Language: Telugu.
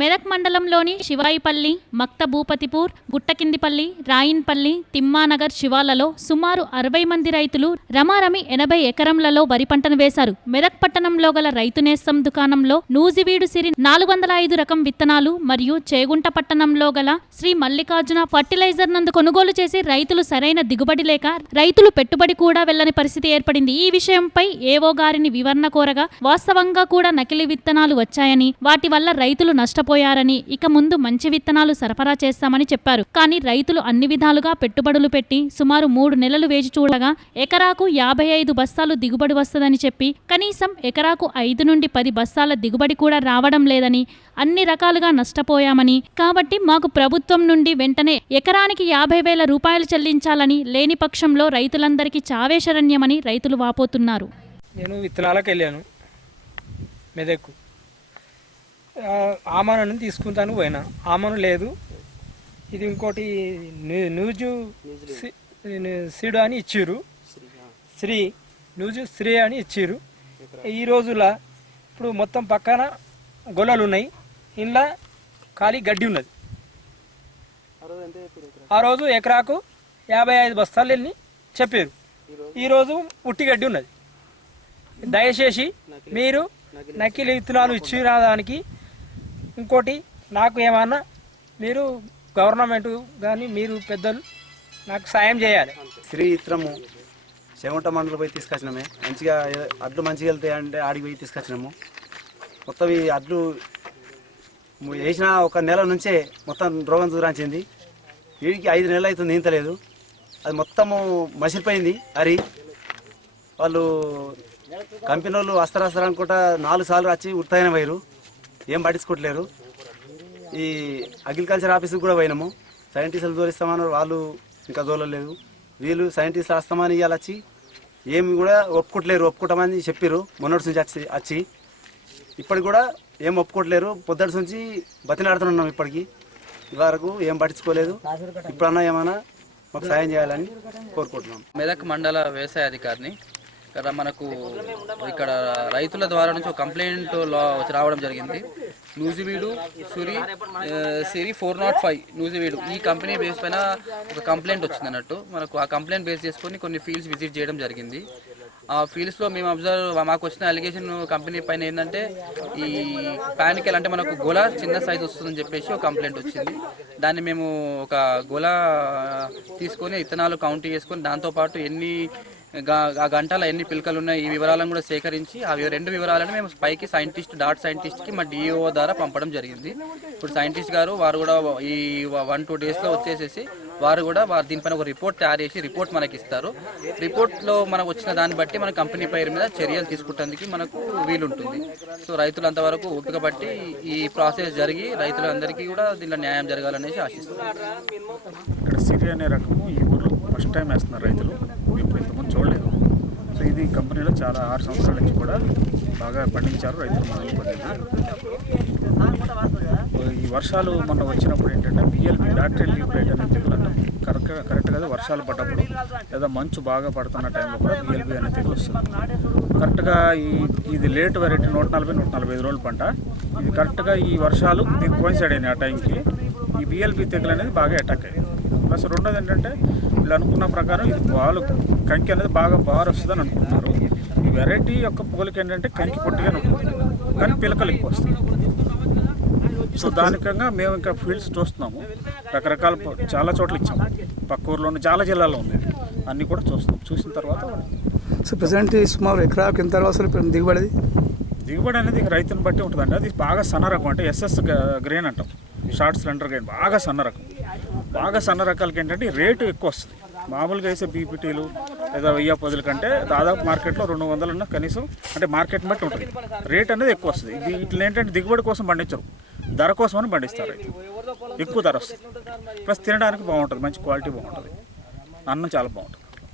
మెదక్ మండలంలోని శివాయిపల్లి, మక్తభూపతిపూర్, గుట్టకిందిపల్లి, రాయిన్పల్లి, తిమ్మానగర్ శివార్లలో సుమారు 60 మంది రైతులు రమారమి 80 ఎకరంలలో వరి పంటను వేశారు. మెదక్ పట్టణంలో గల రైతు నేస్తం దుకాణంలో నూజివీడు సిరి 405 రకం విత్తనాలు మరియు చేగుంట పట్టణంలో గల శ్రీ మల్లికార్జున ఫర్టిలైజర్ నందు కొనుగోలు చేసి రైతులు సరైన దిగుబడి లేక రైతులు పెట్టుబడి కూడా వెళ్లని పరిస్థితి ఏర్పడింది. ఈ విషయంపై ఏవో గారిని వివరణ కోరగా వాస్తవంగా కూడా నకిలీ విత్తనాలు వచ్చాయని, వాటి వల్ల రైతులు నష్టపోయారని, ఇక ముందు మంచి విత్తనాలు సరఫరా చేస్తామని చెప్పారు. కానీ రైతులు అన్ని విధాలుగా పెట్టుబడులు పెట్టి సుమారు 3 నెలలు వేచి చూడగా ఎకరాకు 55 బస్తాలు దిగుబడి వస్తుందని చెప్పి కనీసం ఎకరాకు 5 నుండి 10 బస్తాల దిగుబడి కూడా రావడం లేదని, అన్ని రకాలుగా నష్టపోయామని, కాబట్టి మాకు ప్రభుత్వం నుండి వెంటనే ఎకరానికి 50,000 రూపాయలు చెల్లించాలని, లేని పక్షంలో రైతులందరికీ చావే శరణ్యమని రైతులు వాపోతున్నారు. నేను విత్తనాలకు వెళ్ళాను మెదక్కు. ఆమను తీసుకుంటాను పోయినా, ఆమను లేదు. ఇది ఇంకోటి న్యూజు సీడు అని ఇచ్చిర్రు, శ్రీ అని ఇచ్చిర్రు. ఈ రోజుల ఇప్పుడు మొత్తం పక్కన గొల్లలు ఉన్నాయి, ఇంట్లో ఖాళీ గడ్డి ఉన్నది. ఆ రోజు ఎకరాకు 55 బస్తాలు వెళ్ళి చెప్పారు. ఈరోజు ఉట్టి గడ్డి ఉన్నది. దయచేసి మీరు నకిలీ విత్తనాలు ఇచ్చిన దానికి ఇంకోటి నాకు ఏమన్నా మీరు గవర్నమెంట్ కానీ మీరు పెద్దలు నాకు సాయం చేయాలి. శ్రీ ఇత్రము చేగుంట మండలం పోయి తీసుకొచ్చినామే. మంచిగా అడ్లు మంచిగా వెళ్తాయి అంటే ఆడికి పోయి తీసుకొచ్చినాము. మొత్తం ఈ అడ్లు వేసిన 1 నెల నుంచే మొత్తం రోగం దూరాంచింది. వీడికి 5 నెలలు అవుతుంది, ఇంతలేదు. అది మొత్తము మసిలిపోయింది. అరి వాళ్ళు కంపెనీ వాళ్ళు వస్తారు అనుకుంటా 4 సార్లు వచ్చి ఉత్తాయిన పోయారు, ఏం పట్టించుకోవట్లేరు. ఈ అగ్రికల్చర్ ఆఫీస్కి కూడా పోయినాము. సైంటిస్టులు దూరిస్తామన్నారు, వాళ్ళు ఇంకా దూరలేదు. వీళ్ళు సైంటిస్టులు వస్తామని ఇవాళ వచ్చి ఏమి కూడా ఒప్పుకోవట్లేరు. ఒప్పుకుంటామని చెప్పారు మొన్నటి నుంచి వచ్చి ఇప్పటికి కూడా ఏం ఒప్పుకోవట్లేరు. పొద్దుటి నుంచి బతిలాడుతున్నాం. ఇప్పటికి ఇవరకు ఏం పట్టించుకోలేదు. ఇప్పుడన్నా ఏమైనా మాకు సాయం చేయాలని కోరుకుంటున్నాం. మెదక్ మండల వ్యవసాయ అధికారిని. ఇక్కడ మనకు ఇక్కడ రైతుల ద్వారా నుంచి ఒక కంప్లైంట్ రావడం జరిగింది. నూజివీడు సిరి 405 నూజివీడు ఈ కంపెనీ బేస్ పైన ఒక కంప్లైంట్ వచ్చింది అన్నట్టు. మనకు ఆ కంప్లైంట్ బేస్ చేసుకొని కొన్ని ఫీల్డ్స్ విజిట్ చేయడం జరిగింది. ఆ ఫీల్డ్స్లో మేము మాకు వచ్చిన అలిగేషన్ కంపెనీ పైన ఏంటంటే ఈ ప్యానికల్ అంటే మనకు గొల చిన్న సైజు వస్తుందని చెప్పేసి ఒక కంప్లైంట్ వచ్చింది. దాన్ని మేము ఒక గొల తీసుకొని విత్తనాలు కౌంట్ చేసుకొని దాంతోపాటు ఆ గంటల ఎన్ని పిలకలు ఉన్నాయి ఈ వివరాలను కూడా సేకరించి ఆ 2 వివరాలను మేము పైకి సైంటిస్ట్కి మా డిఓ ద్వారా పంపడం జరిగింది. ఇప్పుడు సైంటిస్ట్ గారు వారు కూడా ఈ 1-2 డేస్లో వచ్చేసేసి వారు దీనిపైన ఒక రిపోర్ట్ తయారు చేసి రిపోర్ట్ మనకి ఇస్తారు. రిపోర్ట్లో మనకు వచ్చిన దాన్ని బట్టి మన కంపెనీ పేరు మీద చర్యలు తీసుకుంటానికి మనకు వీలుంటుంది. సో రైతులంతవరకు ఓపిక బట్టి ఈ ప్రాసెస్ జరిగి రైతులందరికీ కూడా దీనిలో న్యాయం జరగాలనేసి ఆశిస్తున్నారు. ఇక్కడ సిరి అనే రకము ఈ ఊర్లో ఫస్ట్ టైం వేస్తున్నారు రైతులు, ఇప్పుడు ఇంతకుముందు చూడలేదు. సో ఇది కంపెనీలో చాలా 6 సంవత్సరాల నుంచి కూడా బాగా పండించారు రైతులు. ఈ వర్షాలు మొన్న వచ్చినప్పుడు ఏంటంటే బిఎల్బి బ్యాక్టీరియల్ లీవ్ బ్లైట్ అనే తెగులు అంటాం. కరెక్ట్గా వర్షాలు పడ్డప్పుడు లేదా మంచు బాగా పడుతున్న టైంలో కూడా బిఎల్బి అనే తెగులు వస్తుంది. కరెక్ట్గా ఇది లేట్ వెరైటీ 140-145 రోజుల పంట. ఇది కరెక్ట్గా ఈ వర్షాలు దీనికి కోయిన్సైడ్ అయినాయి. ఆ టైంకి ఈ బిఎల్బి తెగులు అనేది బాగా అటాక్ అయ్యింది. ప్లస్ రెండోది ఏంటంటే వీళ్ళు అనుకున్న ప్రకారం ఇది కంకి అనేది బాగా వస్తుందని అనుకుంటున్నారు. ఈ వెరైటీ యొక్క పోలిక ఏంటంటే కంకి పొట్టిగానే ఉంటుంది, కానీ పిలకలు ఎక్కువ వస్తాయి. సో దానికంగా మేము ఇంకా ఫీల్డ్స్ చూస్తున్నాము. రకరకాల చాలా చోట్ల ఇచ్చాము. పక్క ఊర్లోని చాలా జిల్లాలో ఉంది, అన్నీ కూడా చూసిన తర్వాత. సో ప్రజెంట్ సుమారు ఎకరాకు ఎంత అసలు దిగుబడి అనేది రైతుని బట్టి ఉంటుందండి. అది బాగా సన్న రకం, అంటే ఎస్ఎస్ గ్రెయిన్ అంటాం, షార్ట్ సిలిండర్ గ్రెయిన్. బాగా సన్న రకం. బాగా సన్న రకాలకి ఏంటంటే రేటు ఎక్కువ వస్తుంది. మామూలుగా వేసే బీపీటీలు లేదా 1010 కంటే దాదాపు మార్కెట్లో 200 కనీసం, అంటే మార్కెట్ బట్టి ఉంటుంది. రేట్ అనేది ఎక్కువ వస్తుంది. వీటిని ఏంటంటే దిగుబడి కోసం పండించరు, ధర కోసమని పండిస్తారు రైతు. ఎక్కువ ధర వస్తుంది, ప్లస్ తినడానికి బాగుంటుంది, మంచి క్వాలిటీ బాగుంటుంది, అన్నం చాలా బాగుంటుంది.